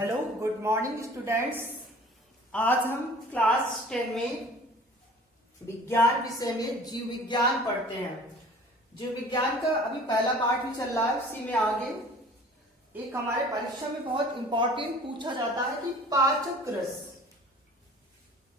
Hello good morning students. आज हम class 10 में विज्ञान विषय में जीव विज्ञान पढ़ते हैं। जीव विज्ञान का अभी पहला पार्ट ही चल रहा है। उसी में आगे एक हमारे परीक्षा में बहुत इंपॉर्टेंट पूछा जाता है कि पाचक रस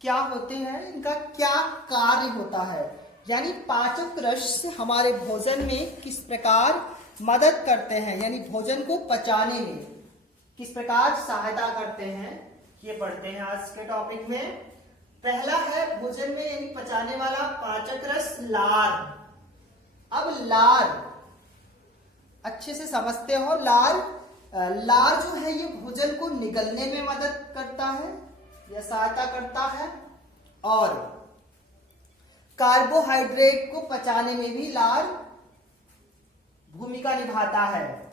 क्या होते हैं, इनका क्या कार्य होता है, यानी पाचक रस से हमारे भोजन में किस प्रकार मदद करते हैं, यानी भोजन को पचाने में किस प्रकार सहायता करते हैं, ये पढ़ते हैं आज के टॉपिक में। पहला है भोजन में यानी पचाने वाला पाचक रस लार। अब लार अच्छे से समझते हो। लार जो है ये भोजन को निगलने में मदद करता है या सहायता करता है, और कार्बोहाइड्रेट को पचाने में भी लार भूमिका निभाता है।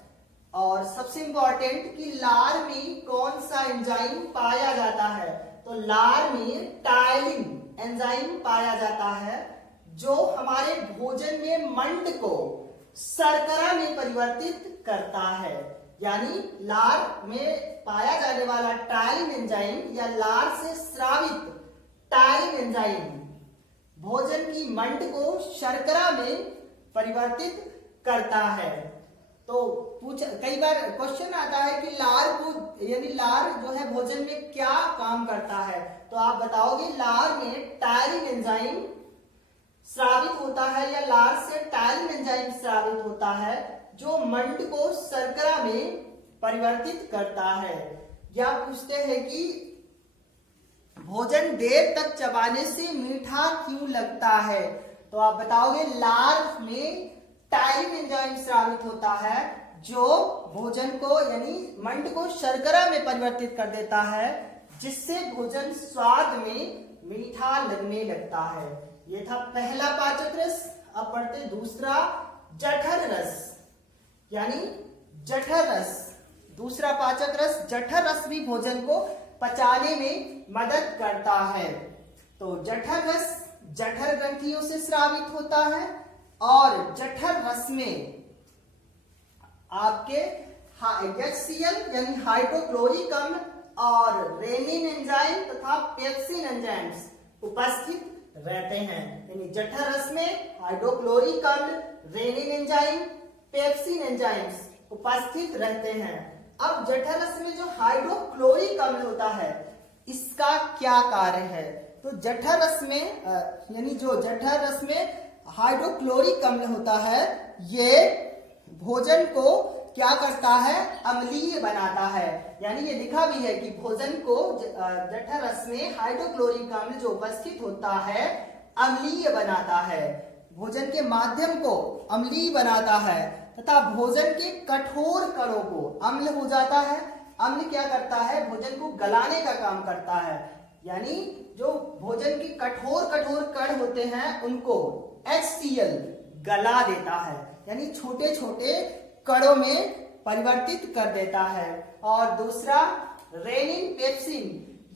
और सबसे इंपॉर्टेंट कि लार में कौन सा एंजाइम पाया जाता है, तो लार में टायलिन एंजाइम पाया जाता है जो हमारे भोजन में मंड को शर्करा में परिवर्तित करता है। यानी लार में पाया जाने वाला टायलिन एंजाइम या लार से स्रावित टायलिन एंजाइम भोजन की मंड को शर्करा में परिवर्तित करता है। तो कई बार क्वेश्चन आता है कि लार को यानी लार जो है भोजन में क्या काम करता है, तो आप बताओगे लार में टायलिन एंजाइम स्रावित होता है या लार से टायलिन एंजाइम स्रावित होता है जो मंड को शर्करा में परिवर्तित करता है। या पूछते हैं कि भोजन देर तक चबाने से मीठा क्यों लगता है, तो आप बताओगे लार में टायलिन एंजाइम स्रावित होता है जो भोजन को यानी मंड को शर्करा में परिवर्तित कर देता है, जिससे भोजन स्वाद में मीठा लगने लगता है। ये था पहला पाचक रस। अब पढ़ते दूसरा जठर रस, यानी जठर रस। दूसरा पाचक रस जठर रस भी भोजन को पचाने में मदद करता है। तो जठर रस जठर ग्रंथियों से स्रावित होता है और जठर रस में आपके HCl यानी हाइड्रोक्लोरिक अम्ल और रेनिन एंजाइम तथा पेप्सिन एंजाइम्स उपस्थित रहते हैं। यानी जठर रस में हाइड्रोक्लोरिक अम्ल, रेनिन एंजाइम, पेप्सिन एंजाइम्स उपस्थित रहते हैं। अब जठर रस में जो हाइड्रोक्लोरिक अम्ल होता है इसका क्या कार्य है, तो जठर रस में यानी जो जठर रस में हाइड्रोक्लोरिक अम्ल होता है ये भोजन को क्या करता है, अम्लीय बनाता है। यानी ये लिखा भी है कि भोजन को जठर रस में हाइड्रोक्लोरिक अम्ल जो उपस्थित होता है अम्लीय बनाता है, भोजन के माध्यम को अम्लीय बनाता है तथा भोजन के कठोर कणों को अम्ल हो जाता है। अम्ल क्या करता है, भोजन को गलाने का काम करता है। यानी जो भोजन के कठोर कण होते हैं उनको HCl गला देता है, यानी छोटे छोटे कणों में परिवर्तित कर देता है। और दूसरा रेनिन पेप्सिन,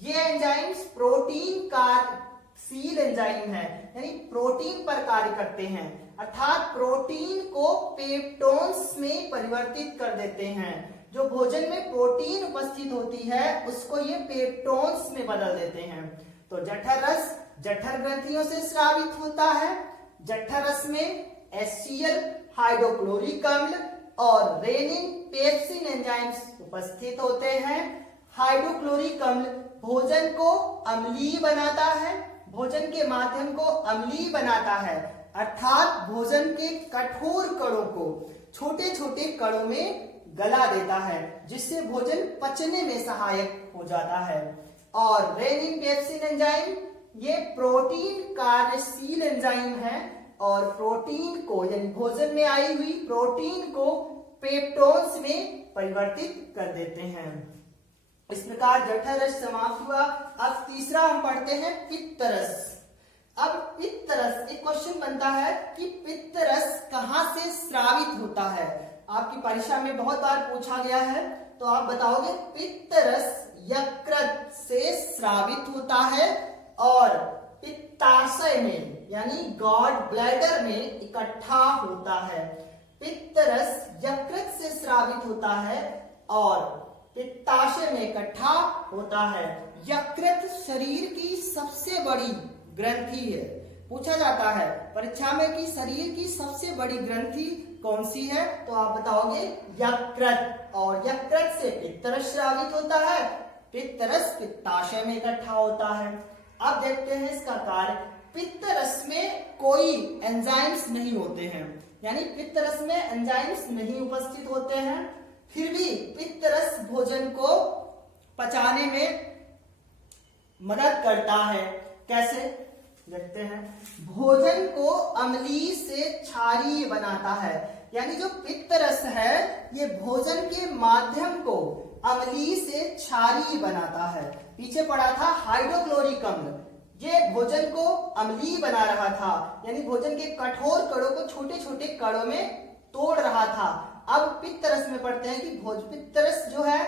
ये एंजाइम्स प्रोटीन कार्यशील एंजाइम है, यानी प्रोटीन पर कार्य करते हैं, अर्थात प्रोटीन को पेप्टोन्स में परिवर्तित कर देते हैं। जो भोजन में प्रोटीन उपस्थित होती है उसको ये पेप्टोन्स में बदल देते हैं। तो जठर रस जठर ग्रंथियों से स्रावित होता है। जठर रस में HCl हाइड्रोक्लोरिक अम्ल और रेनिन पेप्सिन एंजाइम्स उपस्थित होते हैं। हाइड्रोक्लोरिक अम्ल भोजन को अम्लीय बनाता है, भोजन के माध्यम को अम्लीय बनाता है, अर्थात भोजन के कठोर कणों को छोटे छोटे कणों में गला देता है, जिससे भोजन पचने में सहायक हो जाता है। और रेनिन पेप्सिन एंजाइम ये प्रोटीन कार्यशील एंजाइम है और प्रोटीन को यानी भोजन में आई हुई प्रोटीन को पेप्टोन्स में परिवर्तित कर देते हैं। इस प्रकार जठर रस समाप्त हुआ। अब तीसरा हम पढ़ते हैं पित्त रस। अब पित्त रस एक क्वेश्चन बनता है कि पित्त रस कहां से स्रावित होता है, आपकी परीक्षा में बहुत बार पूछा गया है। तो आप बताओगे पित्त रस यकृत से स्रावित होता है और पित्ताशय में यानी गॉड ब्लैडर में इकट्ठा होता है। पित्त रस यकृत से स्रावित होता है और पित्ताशय में इकट्ठा होता है। यकृत शरीर की सबसे बड़ी ग्रंथि है। पूछा जाता है परीक्षा में कि शरीर की सबसे बड़ी ग्रंथि कौन सी है, तो आप बताओगे यकृत। और यकृत से पित्तरस स्रावित होता है, पित्तरस पित्ताशय में इकट्ठा होता है। अब देखते हैं इसका कार्य। पित्तरस में कोई एंजाइम्स नहीं होते हैं, यानी पित्तरस में एंजाइम्स नहीं उपस्थित होते हैं, फिर भी पित्तरस भोजन को पचाने में मदद करता है। कैसे देखते हैं। भोजन को अम्लीय से क्षारीय बनाता है, यानी जो पित्तरस है ये भोजन के माध्यम को अम्लीय से क्षारीय बनाता है। पीछे पढ़ा था हाइड्रोक्लोरिक अम्ल, ये भोजन को अम्लीय बना रहा था, यानी भोजन के कठोर कणों को छोटे छोटे कणों में तोड़ रहा था। अब पित्तरस में पढ़ते हैं कि पित्तरस जो है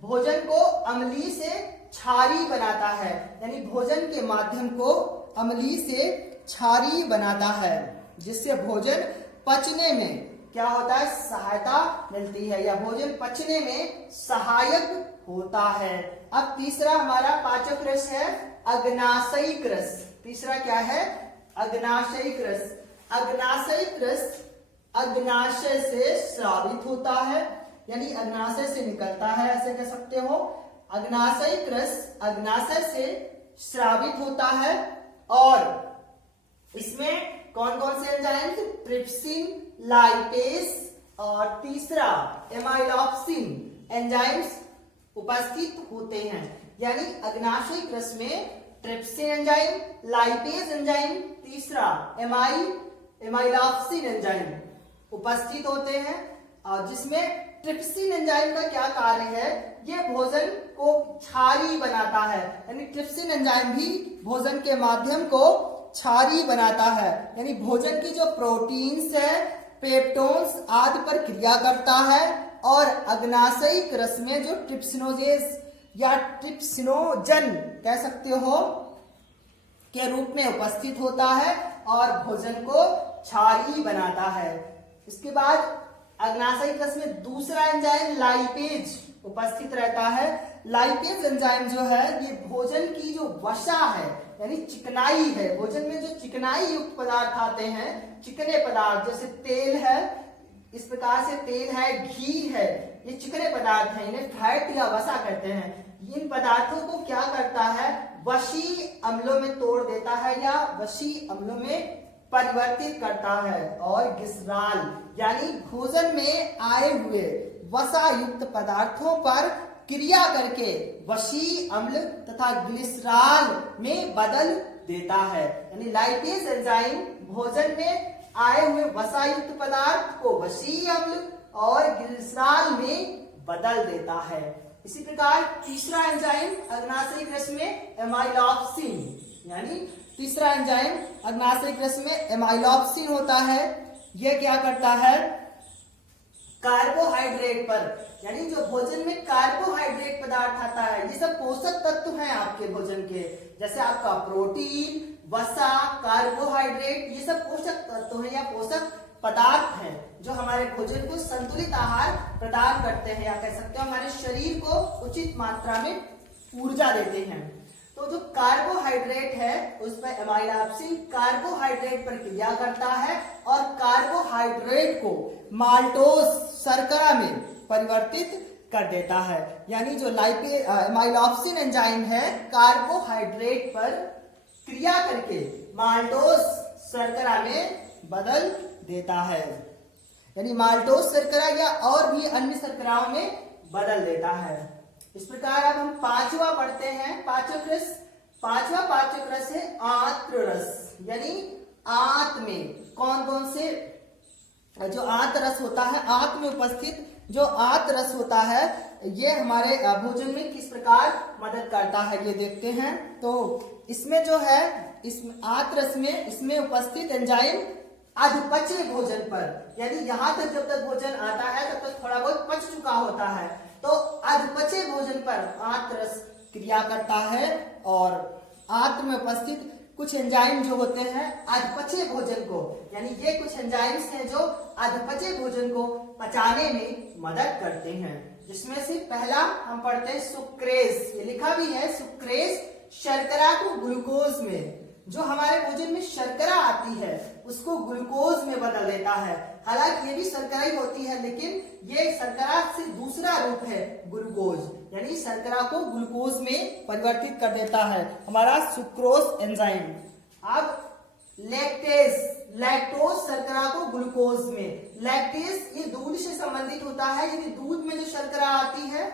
भोजन को अम्लीय से क्षारीय बनाता है, यानी भोजन के माध्यम को अम्लीय से क्षारीय बनाता है, जिससे भोजन पचने में क्या होता है, सहायता मिलती है, या भोजन पचने में सहायक होता है। अब तीसरा हमारा पाचक रस है अग्नाशयिक रस। तीसरा क्या है, अग्नाशयिक रस। अग्नाशयिक रस अग्नाशय से स्रावित होता है, यानी अग्नाशय से निकलता है, ऐसे कह सकते हो। अग्नाशयिक रस अग्नाशय से स्रावित होता है और इसमें कौन कौन से एंजाइम्स, ट्रिप्सिन, लाइपेज और तीसरा एमाइलॉक्सिन एंजाइम्स उपस्थित होते हैं। यानी अग्नाशयिक रस में ट्रिप्सिन एंजाइम, लाइपेज एंजाइम, तीसरा एमाइलॉक्सिन एंजाइम उपस्थित होते हैं। और जिसमें ट्रिप्सिन एंजाइम का क्या कार्य है, ये भोजन को क्षारीय बनाता है, यानी ट्रिप्सिन एंजाइम भी भोजन के माध्यम को क्षारीय बनाता है, यानी भोजन की जो प्रोटीन्स है, पेप्टोन्स आदि पर क्रिया करता है। और अग्नाशयिक रस में जो ट्रिप्सिनोजेस या ट्रिप्सिनोजन कह सकते हो के रूप में उपस्थित होता है और भोजन को क्षारीय बनाता है। इसके बाद अग्नाशयिक रस में दूसरा एंजाइम लाइपेज उपस्थित रहता है। लाइपेज एंजाइम जो है ये भोजन की जो वसा है, यानी चिकनाई है, भोजन में जो चिकनाई युक्त पदार्थ आते हैं, चिकने पदार्थ जैसे तेल है, इस प्रकार से तेल है, घी है, ये चिकने पदार्थ हैं, इन्हें फैट या वसा कहते हैं। इन पदार्थों को क्या करता है, वसी अम्लों में तोड़ देता है या वसी अम्लों में परिवर्तित करता है। और ग्लिसरॉल यानी भोजन में आए हुए वसा युक्त पदार्थों पर क्रिया करके वसी अम्ल तथा ग्लिसरॉल में बदल देता है। यानी लाइपेज एंजाइम भोजन में आए हुए वसा युक्त पदार्थ को वसी अम्ल और ग्लिसरॉल में बदल देता है। इसी प्रकार तीसरा एंजाइम अग्नाशयिक रस में एमाइलॉक्सिन, यानी तीसरा एंजाइम अग्नाशयिक रस में एमाइलॉक्सिन होता है। यह क्या करता है, कार्बोहाइड्रेट पर, यानी जो भोजन में कार्बोहाइड्रेट पदार्थ आता है, ये सब पोषक तत्व हैं आपके भोजन के, जैसे आपका प्रोटीन, वसा, कार्बोहाइड्रेट, ये सब पोषक तत्व हैं या पोषक पदार्थ हैं जो हमारे भोजन को संतुलित आहार प्रदान करते हैं, या कह सकते हो हमारे शरीर को उचित मात्रा में ऊर्जा देते हैं। तो जो कार्बोहाइड्रेट है उस पर एमाइलॉक्सिन कार्बोहाइड्रेट पर क्रिया करता है और कार्बोहाइड्रेट को माल्टोज शर्करा में परिवर्तित कर देता है। यानी जो एमाइलॉक्सिन एंजाइम है कार्बोहाइड्रेट पर क्रिया करके माल्टोज शर्करा में बदल देता है, यानी माल्टोज शर्करा या और भी अन्य शर्कराओं में बदल देता है। इस प्रकार अब हम पांचवा पढ़ते हैं पाचक रस। पांचवा पाचक रस है आंत्र रस, यानी आंत में कौन कौन से जो आंत रस होता है, आंत में उपस्थित जो आंत रस होता है ये हमारे भोजन में किस प्रकार मदद करता है ये देखते हैं। तो इसमें जो है इस आंत रस में इसमें उपस्थित एंजाइम अधपचे भोजन पर, यानी यहां तक जब तक भोजन आता है तब तक थोड़ा बहुत पच चुका होता है, तो अधपचे भोजन पर आंत रस क्रिया करता है और आंत में उपस्थित कुछ एंजाइम जो होते हैं अधपचे भोजन को, यानी ये कुछ एंजाइम्स हैं जो अधपचे भोजन को पचाने में मदद करते हैं। जिसमें से पहला हम पढ़ते हैं सुक्रेज। ये लिखा भी है सुक्रेज शर्करा को ग्लूकोज में, जो हमारे भोजन में शर्करा आती है उसको ग्लूकोज में बदल देता है। हालांकि ये भी शर्करा ही होती है, लेकिन ये शर्करा से दूसरा रूप है ग्लूकोज, यानी शर्करा को ग्लूकोज में परिवर्तित कर देता है हमारा सुक्रोज एंजाइम। अब लैक्टोज शर्करा को ग्लूकोज में, लैक्टेज ये दूध से संबंधित होता है, यानी दूध में जो शर्करा आती है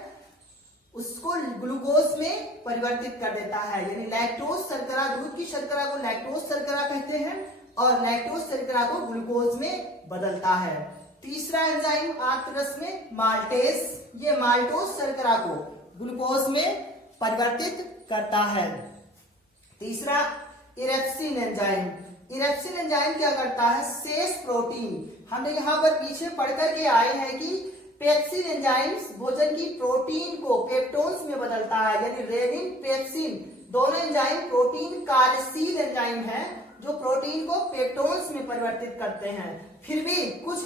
उसको ग्लूकोज में परिवर्तित कर देता है। यानी लैक्टोज शर्करा, दूध की शर्करा को लैक्टोज शर्करा कहते हैं और लैक्टोज शर्करा को ग्लूकोज में बदलता है। तीसरा एंजाइम आंतरस में माल्टेज, ये माल्टोज शर्करा को ग्लूकोज में परिवर्तित करता है। तीसरा इरेप्सिन एंजाइम, इरेप्सिन एंजाइम क्या करता है, शेष प्रोटीन, हमने यहाँ पर पीछे पढ़ करके आए हैं कि पेप्सिन एंजाइम्स भोजन की प्रोटीन को पेप्टोन्स में बदलता है, यानी रेनिन पेप्सिन दोनों एंजाइम प्रोटीन कार्यशील एंजाइम हैं जो प्रोटीन को पेप्टोन्स में परिवर्तित करते हैं। फिर भी कुछ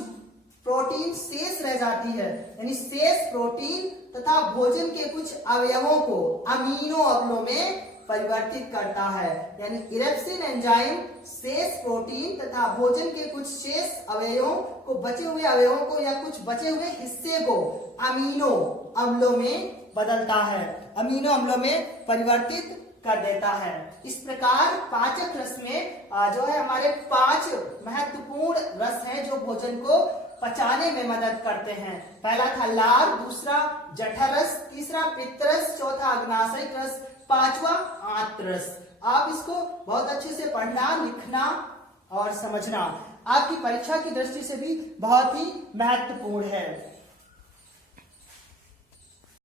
प्रोटीन शेष रह जाती है, यानी शेष प्रोटीन तथा भोजन के कुछ अवयवों को अमीनो अम्लों में परिवर्तित करता है। यानी इरेप्सिन एंजाइम शेष प्रोटीन तथा भोजन के कुछ शेष अवयवों को, बचे हुए अवयवों को या कुछ बचे हुए हिस्से को अमीनो अम्लों में बदलता है, अमीनो अम्लों में परिवर्तित कर देता है। इस प्रकार पाचक रस में जो है हमारे 5 महत्वपूर्ण रस हैं जो भोजन को पचाने में मदद करते हैं। पहला था लार, दूसरा जठरस, तीसरा पित्तरस, चौथा अग्नाशयिक रस, पांचवा आंत्रस। आप इसको बहुत अच्छे से पढ़ना, लिखना और समझना आपकी परीक्षा की दृष्टि से भी बहुत ही महत्वपूर्ण है।